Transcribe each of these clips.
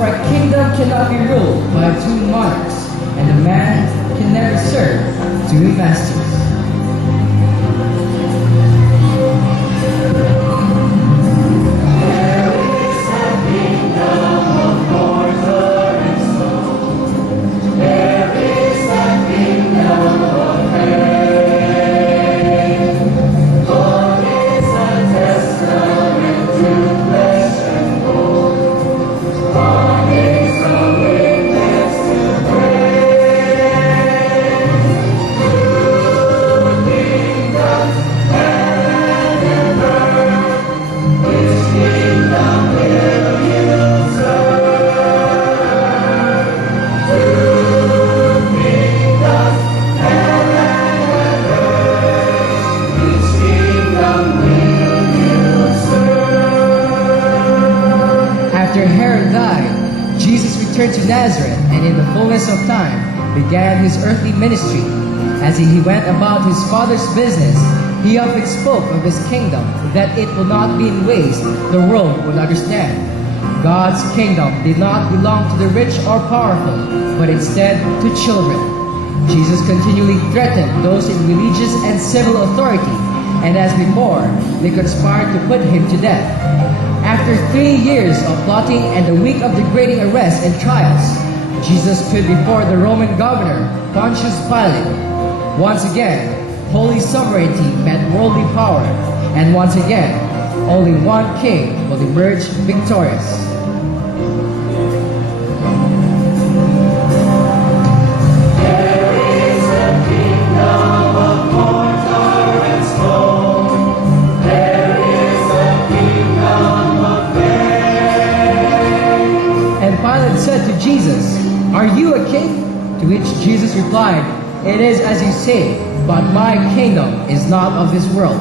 For a kingdom cannot be ruled by two monarchs, and a man can never serve two masters. After Herod died, Jesus returned to Nazareth and in the fullness of time began his earthly ministry. As he went about his Father's business, he often spoke of his kingdom, that it will not be in ways the world would understand. God's kingdom did not belong to the rich or powerful, but instead to children. Jesus continually threatened those in religious and civil authority, and as before, they conspired to put him to death. After 3 years of plotting and a week of degrading arrests and trials, Jesus stood before the Roman governor, Pontius Pilate. Once again, holy sovereignty met worldly power, and once again, only one king will emerge victorious. Pilate said to Jesus, "Are you a king?" To which Jesus replied, "It is as you say, but my kingdom is not of this world."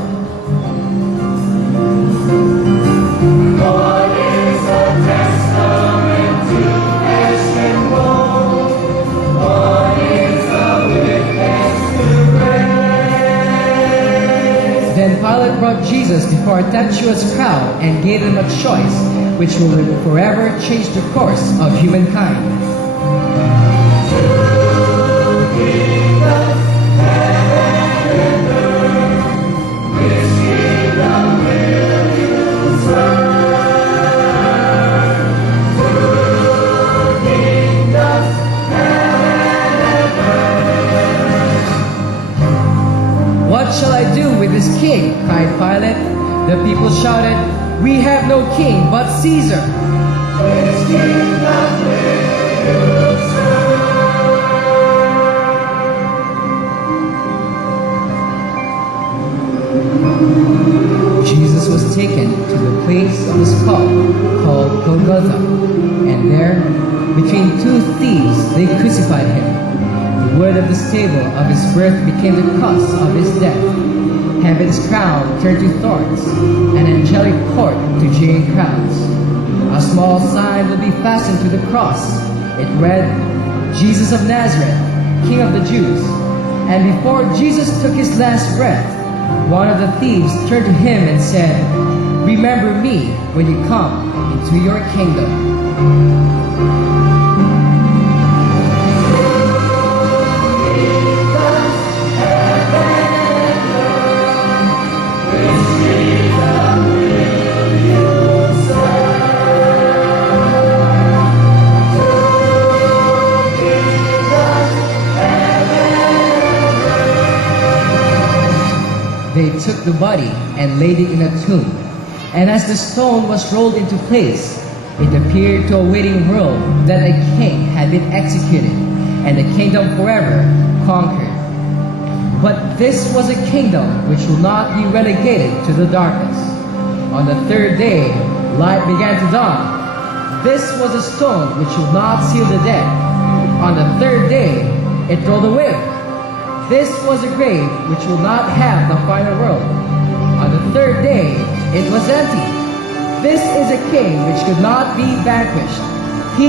What is a testament to flesh and bone? What is a witness to grace? Then Pilate brought Jesus before a tempestuous crowd and gave him a choice which will forever change the course of humankind. "What shall I do with this king?" cried Pilate. The people shouted, "We have no king but Caesar." Which kingdom will you serve? Jesus was taken to the place of the skull called Golgotha, and there, between two thieves, they crucified him. The wood of the stable of his birth became the cause of his death. Heaven's crown turned to thorns, an angelic court to jeering crowds. A small sign will be fastened to the cross. It read, "Jesus of Nazareth, King of the Jews." And before Jesus took his last breath, one of the thieves turned to him and said, "Remember me when you come into your kingdom." They took the body and laid it in a tomb. And as the stone was rolled into place, it appeared to a waiting world that a king had been executed, and the kingdom forever conquered. But this was a kingdom which will not be relegated to the darkness. On the third day, light began to dawn. This was a stone which will not seal the dead. On the third day, it rolled away. This was a grave which will not have the final word. On the third day, it was empty. This is a king which could not be vanquished.